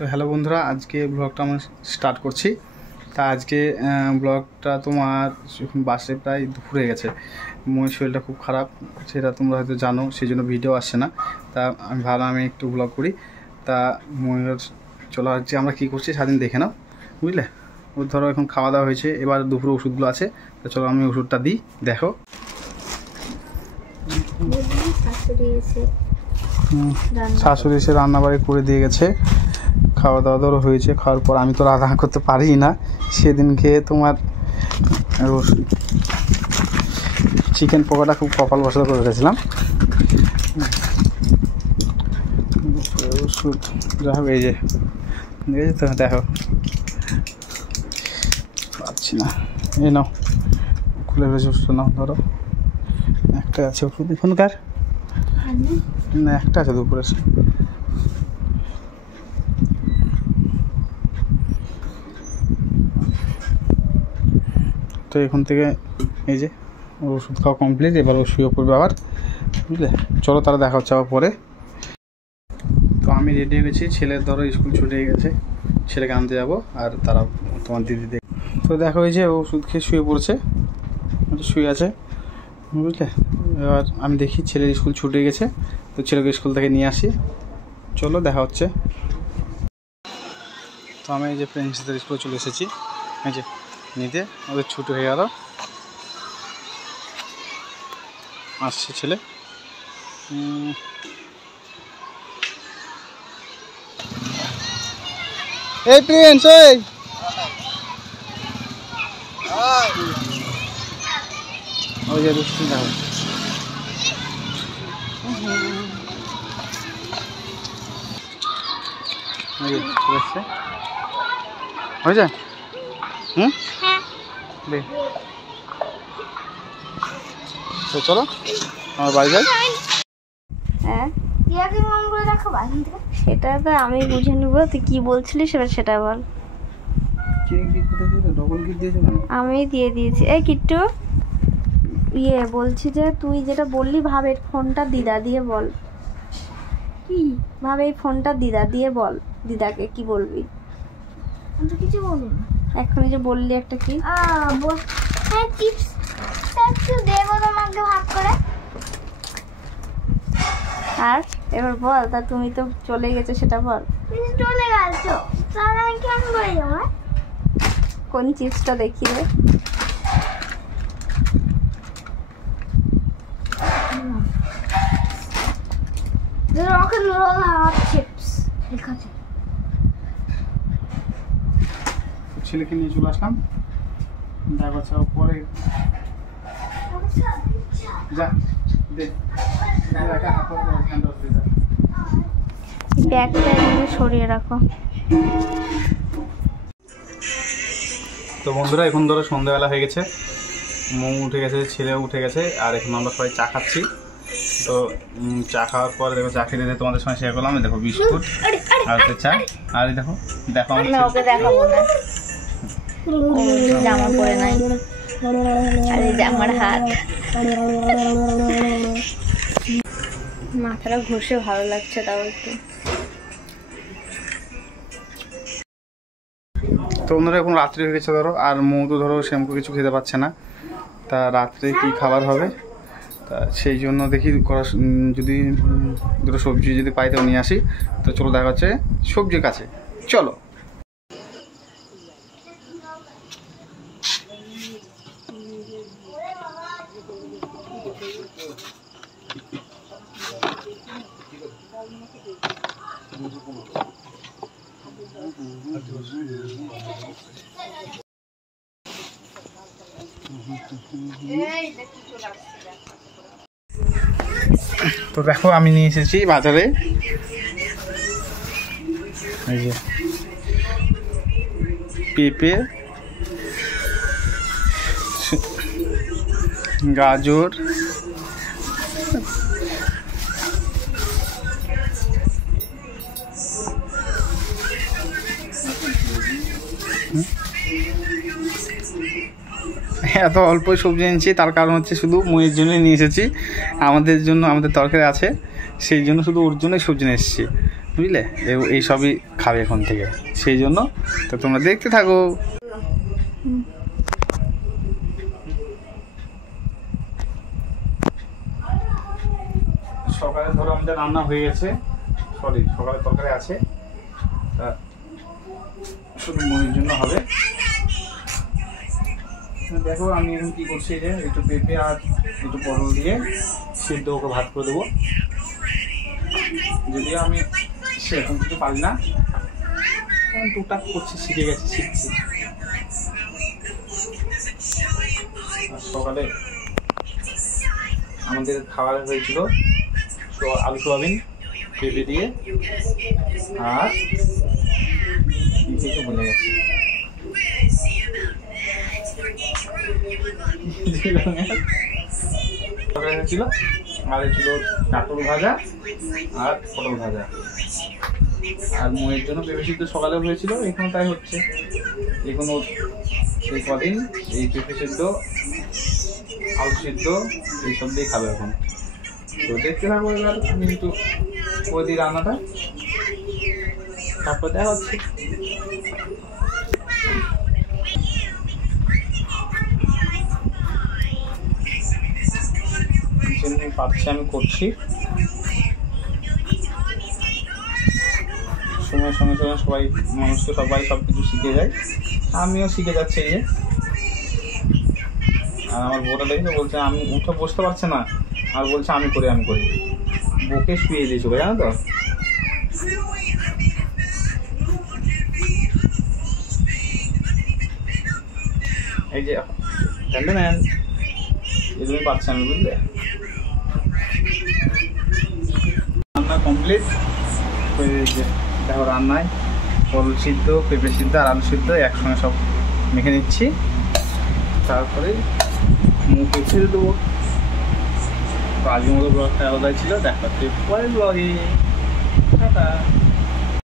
তো হ্যালো বন্ধুরা, আজকে ব্লগটা আমরা স্টার্ট করছি। তা আজকে ব্লগটা তোমার বাসে প্রায় দুপুরে গেছে। ময়ের শরীরটা খুব খারাপ, সেটা তোমরা হয়তো জানো, সেই জন্য ভিডিও আসছে না। তা আমি ভাবলাম আমি একটু ব্লগ করি। তা ময়ের চলো আজকে আমরা কী করছি সারাদিন দেখে নাও, বুঝলে। ওর ধরো এখন খাওয়া দাওয়া হয়েছে, এবার দুপুরে ওষুধগুলো আছে। তো চলো আমি ওষুধটা দিই, দেখো। শাশুড়ি এসে রান্নাবাড়ি করে দিয়ে গেছে, খাওয়া দাওয়া ধরো হয়েছে। খাওয়ার পর আমি তো রান্না করতে পারি না, সেদিনকে তোমার চিকেন পকোড়া খুব কপাল বসাতে করে রেখেছিলাম। ওষুধ যা হবে, এই যে দেখেছি তো, দেখো পাচ্ছি না, এই নাও খুলে ফেলেছি ওষুধ, নাও ধরো। একটা আছে ওষুধ এখনকার, না একটা আছে দুপুরে। তো এখান থেকে এই যে ওষুধ খাওয়া কমপ্লিট, এবার ও শুয়ে পড়বে আবার, বুঝলে। চলো তারা দেখা হচ্ছে আবার পরে। তো আমি রেডি হয়ে গেছি, ছেলের ধরো স্কুল ছুটে গেছে, ছেলেকে আনতে যাবো। আর তারা তোমার দিদি দেখ, তো দেখো এই যে ওষুধ খেয়ে শুয়ে পড়ছে, শুয়ে আছে, বুঝলে। এবার আমি দেখি ছেলের স্কুল ছুটে গেছে, তো ছেলেকে স্কুল থেকে নিয়ে আসি। চলো দেখা হচ্ছে। তো আমি এই যে প্রিন্সিদের স্কুলে চলে এসেছি, এই যে নিতে, ওদের ছুটি হয়ে গেল, আসছে ছেলে। এই প্রিন্স, এই ওই যে দুষ্টু দেখো, হয়ে যায়। তো চলো আমার বাড়ি যাই। হ্যাঁ, সেটা তো আমি বুঝে নিব। তুই কি বলছিলিস সেটা বল। আমি দিয়ে দিয়েছি। এই কিট্টু, বলছি যে তুই যেটা বললি ভাবের ফোনটা দিদা দিয়ে বল। কি ভাবে এই ফোনটা দিদা দিয়ে বল, দিদাকে কি বলবি? কিছু বলবো না, এখনই যে বললি একটা কি দেবো তোমাকে ভাগ করে। আর এবার বল, তা তুমি তো চলে গেছো, সেটা বল। চলে গেছো তাহলে আমি কেন করে যাবো? কোন চিপসটা দেখি রে? ছেলেকে নিয়ে চলে আসলাম, দেখা পরে। যা ব্যাগটা সরিয়ে রাখো। তো বন্ধুরা, এখন ধরো সন্ধ্যাবেলা হয়ে গেছে, মৌ উঠে গেছে, ছেলেও উঠে গেছে, আর এখন আমরা সবাই চা খাচ্ছি। তো চা খাওয়ার পর দেখো, চা খেতে তোমাদের সঙ্গে শেয়ার করলাম। দেখো বিস্কুট আর চা, আর দেখো দেখো আমার দেখাবো না, জামা পরে নাই, আর এই যে আমার হাত, মাথাটা ঘষে ভালো লাগছে তাও একটু। তো বন্ধুরা, এখন রাত্রি হয়ে গেছে ধরো, আর মৌ তো ধরো শ্যাম্পু কিছু খেতে পাচ্ছে না। তা রাত্রে কি খাবার হবে, তা সেই জন্য দেখি যদি দুটো সবজি যদি পাই তো নিয়ে আসি। তো চলো দেখা হচ্ছে সবজির কাছে, চলো। তো দেখো আমি নিয়ে এসেছি বাজারে, এই যে পেঁপে, গাজর, এত অল্প সবজি এনেছি, তার কারণ হচ্ছে শুধু ময়ের জন্য নিয়ে এসেছি। আমাদের জন্য আমাদের তরকারি আছে, সেই জন্য শুধু ওর জন্যই সবজি নিয়ে এসেছি। বুঝলে, এইসবই খাবে এখন থেকে, সেই জন্য তো তোমরা দেখতে থাকো। সকালে ধরো আমাদের রান্না হয়ে গেছে, সকালে তরকারি আছে, তা শুধু মুড়ির জন্য হবে। দেখো আমি এখন কি করছি, যে একটু পেঁপে আর একটু পটল দিয়ে সিদ্ধ ওকে ভাত করে দেবো। যদিও আমি সেরকম কিছু পারি না, টুকটাক করছি, শিখে গেছি, শিখছি। আর সকালে আমাদের খাবার হয়েছিল আলু সোয়াবিন পেঁপে দিয়ে, আর কিছু বলে গেছে ছিল, আর ছিল কাঁকড় ভাজা আর পটল ভাজা। আর মুয়ের জন্য পেঁপে সিদ্ধ সকালে হয়েছিল, এখনো তাই হচ্ছে। এখনো এই কদিন এই পেঁপে সিদ্ধ আলু সিদ্ধ এইসব দিয়ে খাবে এখন। তো দেখতে থাকবো, এবার আমি একটু করে দিই রান্নাটা, তারপর দেখা হচ্ছে। পাচ্ছি আমি করছি, সময়ের সঙ্গে সঙ্গে সবাই সব কিছু শিখে যায়, আমিও শিখে যাচ্ছি। এই যে আর আমার বউটা দেখে বলছে আমি উঠে বসতে পারছে না, আর বলছে আমি করি। বউকে শুয়ে দিয়েছো জানো তো। এই যে এগুলোই পাচ্ছি আমি, বুঝলে। রান্না কমপ্লিট হয়ে গেছে, দেখো রান্নায় পটল সিদ্ধ পেঁপে সিদ্ধ আর আলু সিদ্ধ একসঙ্গে সব মেখে নিচ্ছি, তারপরে মুখে ছেড়ে দেবো। তো আজকের মতো ব্লগটা আলাদাই ছিল, দেখা হচ্ছে পরের ব্লগে। টাটা।